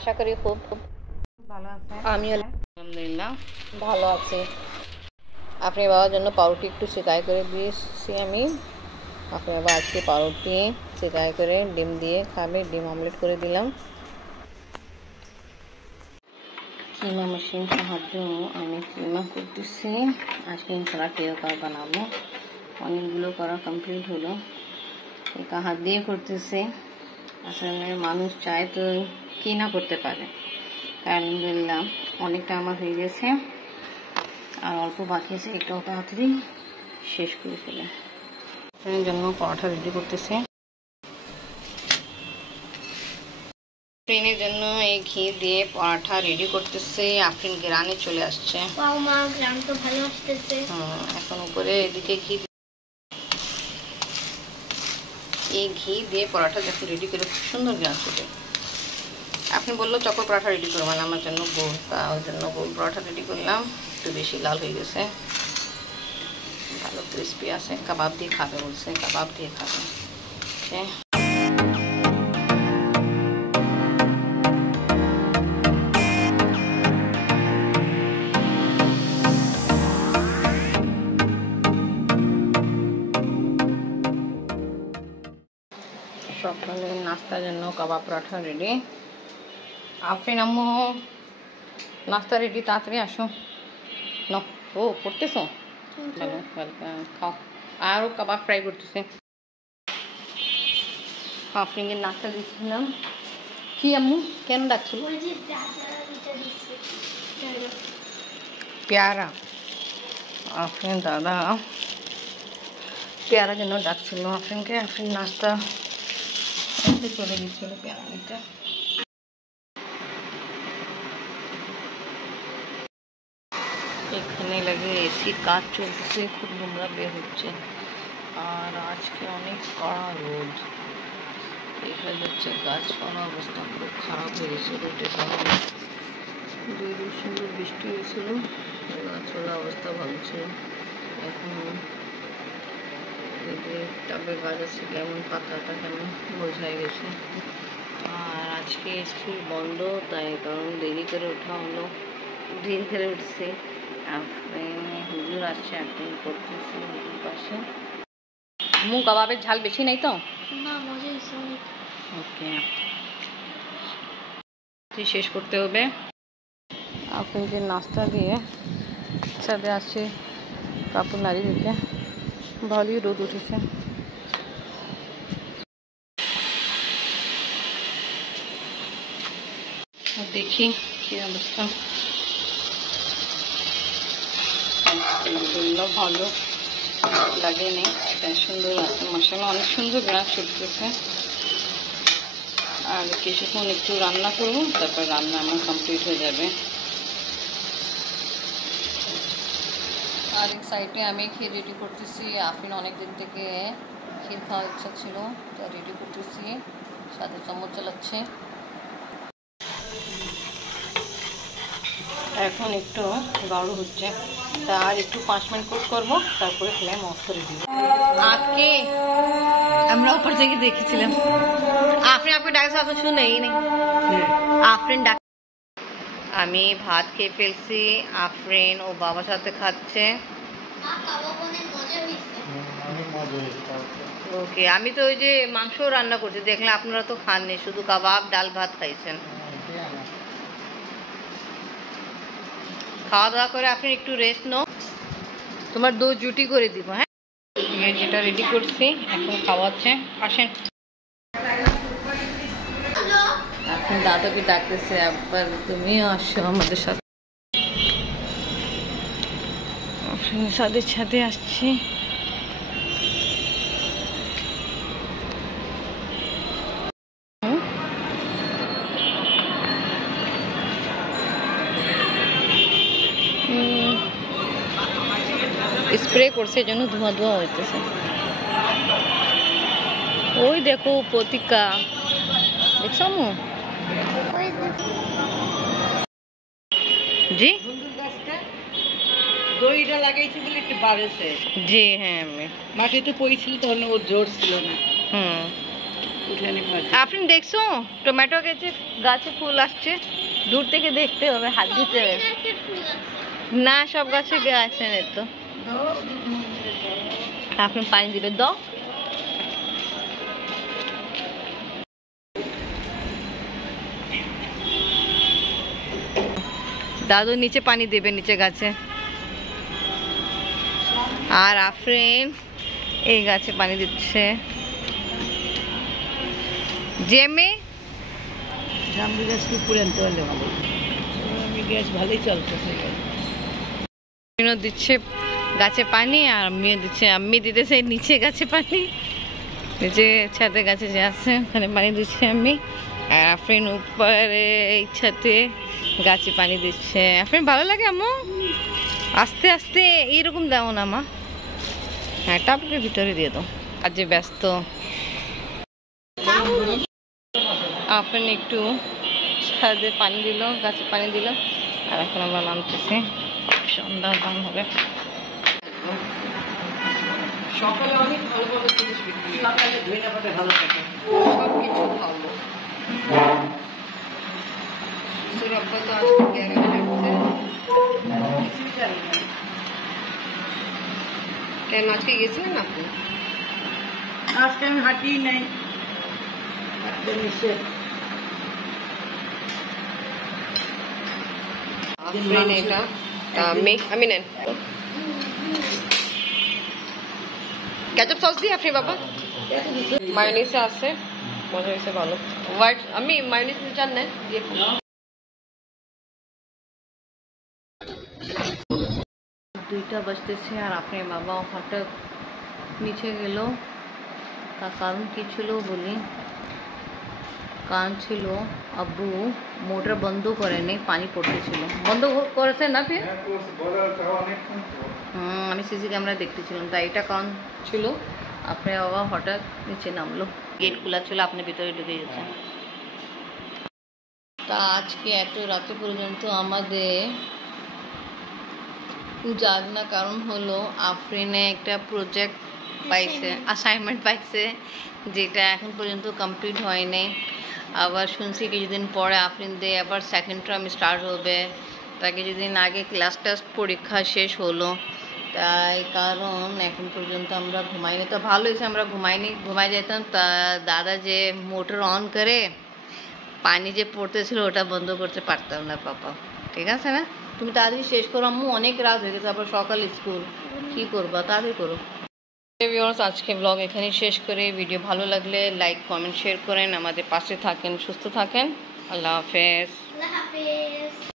আশা করি খুব ভালো আছে। আমি আলহামদুলিল্লাহ ভালো আছি। আপনি বাবার জন্য পাউরুটি একটু সেকাই করে দিয়েছি আমি। আপনি বাবা আজকে পাউরুটি সেকাই করে ডিম দিয়ে খাবে, ডিম অমলেট করে দিলাম। কিমা মেশিন সাহায্য আমি কিমা করতেছি। আজকে ইনশাআল্লাহ টেকার বানাবো। অনেকগুলো করা কমপ্লিট হলো, একা হাত দিয়ে করতেছি। আসলে মানুষ চায় তো কি না করতে পারে। আলহামদুলিল্লাহ অনেকটা আমার হয়ে গেছে, আর অল্প বাকি আছে, একটাও তাড়াতাড়ি শেষ করে ফেলে। এর জন্য পরোটা রেডি করতেছি। আফরিনের জন্য এই ঘি দিয়ে পরোটা রেডি করতেছে। আফরিন গ্রানে চলে আসছে। গ্রাম তো ভালো আসতেছে। এখন উপরে এদিকে ঘি, এই ঘি দিয়ে পরোটা যখন রেডি করে খুব সুন্দর গ্রান ছোটে। আপনি বললো চকো পরোটা রেডি করবেন, আমার জন্য গোল, ওই জন্য গোল পরোটা রেডি করলাম। একটু বেশি লাল হয়ে গেছে, ভালো ক্রিস্পি আছে। কাবাব দিয়ে খাবে বলছে, কাবাব দিয়ে খাবে। সকালে নাস্তার জন্য কাবাব পরোটা রেডি। আফরিন আম্মু নাস্তা রেডি, তাড়াতাড়ি আসো। না ও করতেছো, চলো খাও। আরও কাবাব ফ্রাই করতেছে। আফরিনকে নাস্তা দিচ্ছিলাম। কি আম্মু কেন ডাকছিল? পেয়ারা। আফরিন দাদা পেয়ারা জন্য ডাকছিল আফরিনকে। আফরিন নাস্তা চলে গেছিল পেয়ারা নিতে। এখানে লাগে এসি কাজ চলতেছে, খুব নোংরা বের হচ্ছে। আর আজকে অনেক কড়া রোদ, দেখা যাচ্ছে গাছপালা অবস্থা খুব খারাপ হয়ে গেছে রোদের কারণে। 2 দিন সুন্দর বৃষ্টি হয়েছিল, গাছপালা অবস্থা ভালো ছিল। এখন টাবে গাছ আছে, কেমন পাতাটা কেমন বোঝাই গেছে। আর আজকে স্কুল বন্ধ, তাই কারণ দেরি করে ওঠা হলো, দেরি করে উঠছে। হুজুর আসছে, এখন করতেছি হুজুর পাশে। মুখ কাবাবের ঝাল বেশি নাই তো? ওকে, শেষ করতে হবে। আপনাকে নাস্তা দিয়ে ছাদে আসছে কাপড় নাড়ি দিতে। ভালোই রোদ উঠেছে। দেখি কি অবস্থা। ভালো লাগেনি, সুন্দর আছে মশলা, অনেক সুন্দর গ্রাস ছুটতেছে। আর কিছুক্ষণ একটু রান্না করবো, তারপর রান্না আমার কমপ্লিট হয়ে যাবে। আর এক সাইডে আমি ক্ষীর রেডি করতেছি। আফরিন অনেকদিন থেকে ক্ষীর খাওয়ার ইচ্ছা ছিল, তাই রেডি করতেছি, সাথে চামচ চালাচ্ছে। এখন একটু গাঢ় হচ্ছে, তার একটু 5 মিনিট কুক করবো, তারপরে ফ্লেম অফ করে দিব। আজকে আমরা উপর থেকে দেখেছিলাম আপনি আপনাকে ডাকছে, আপনি শুনেই নেই। আফরিন ডাক, আমি ভাত খেয়ে ফেলছি। আফরিন ও বাবার সাথে খাচ্ছে। ওকে, আমি তো ওই যে মাংস রান্না করছি, দেখলে আপনারা তো খাননি, শুধু কাবাব ডাল ভাত খাইছেন। খাওয়া দাওয়া করে আপনি একটু রেস্ট নাও, তোমার 2 জুটি করে দিব। হ্যাঁ, যেটা রেডি করছি এখন খাওয়াচ্ছে। আসেন, এখন দাদাকে ডাকতেছে, আবার তুমিও আসো আমাদের সাথে। সাথে সাথে আসছি। স্প্রে করছে, এই জন্য ধোঁয়া ধোঁয়া হইতেছে। ওই দেখো প্রতিকা, দেখছো মু? জি দইটা লাগাইছি বলে একটু বাড়েছে। জি হ্যাঁ, আমি মাটিতে পড়েছিল তখন ওর জোর ছিল না। আপনি দেখছো টমেটো গাছে ফুল আসছে, দূর থেকে দেখতে হবে, হাত দিতে হবে না, সব গাছে আছে তো। আপনি পানি দিবে দাও। দাদু নিচে পানি দেবে, নিচে গাছে, আর আফরিন এই গাছে পানি দিচ্ছে। জেমে জামরুল গাছ কি পুরে আনতে পারলে ভালো, গ্যাস ভালোই চলতেছে। দিচ্ছে গাছে পানি, আর আম্মি দিতেছে নিচে গাছে পানি, নিচে ছাদে গাছে যে আছে ওখানে পানি দিচ্ছে আম্মি, আর আফরিন উপরে এই ছাদে গাছে পানি দিচ্ছে। আফরিন ভালো লাগে আম্মু? আস্তে আস্তে এইরকম দাও না মা, হ্যাঁ টাপের ভিতরে দিয়ে দাও। কাজে ব্যস্ত আফরিন একটু ছাদে পানি দিল, গাছে পানি দিল, আর এখন আমরা নামতেছি, সন্ধ্যা দাম হবে। সকালে অনেক ভালো ভালো জিনিস বিক্রি হয়, সকালে ধইনা পাতা ভালো থাকে, সবকিছু ভালো। সুরব্বা তো আজকে গ্যারেজে যাচ্ছে, কিছুই জানি না। কেন আজকে গেছিলেন আপনি? আজকে আমি হাঁটিই নাই, হাঁটতে নিষেধ। আফরিন এটা আমি নেন কেচাপ সস দিয়ে আফরিন বাবা, মায়োনিজ আছে, মজা হয়েছে ভালো। হোয়াইট আমি মায়োনিজ চান না দিয়ে দুইটা বাজতেছে, আর আপনার বাবা হঠাৎ নিচে গেল। তার কারণ কি ছিল বলি, কারণ ছিল আব্বু মোটর বন্ধ করেনি, পানি পড়তেছিল। বন্ধ করেছে না ফির? আমি সিসি ক্যামেরা দেখতেছিলাম, তাই এটা কারণ ছিল। আপনার বাবা হঠাৎ নিচে নামলো, গেট খোলা ছিল, আপনি ভিতরে ঢুকে গেছেন। তা আজকে এত রাতে পর্যন্ত আমাদের জাগনা কারণ হলো আফরিনে একটা প্রজেক্ট পাইছে, অ্যাসাইনমেন্ট পাইছে, যেটা এখন পর্যন্ত কমপ্লিট হয়নি। আবার শুনছি কিছুদিন পরে আফরিন দিয়ে আবার সেকেন্ড টার্ম স্টার্ট হবে, তার কিছুদিন আগে ক্লাস টেস্ট পরীক্ষা শেষ হলো, তাই কারণ এখন পর্যন্ত আমরা ঘুমাইনি। তো ভালো হয়েছে আমরা ঘুমাই যেতাম। তা দাদা যে মোটর অন করে পানি যে পড়তেছিল ওটা বন্ধ করতে পারতাম না পাপা, ঠিক আছে না? তুমি তাড়াতাড়ি শেষ করো আম্মু, অনেক রাত হয়ে গেছে, আবার সকাল স্কুল, কি করবা, তাড়াতাড়ি করো। আজকে ব্লগ এখানেই শেষ করে, ভিডিও ভালো লাগলে লাইক কমেন্ট শেয়ার করেন, আমাদের পাশে থাকেন, সুস্থ থাকেন, আল্লাহ হাফেজ।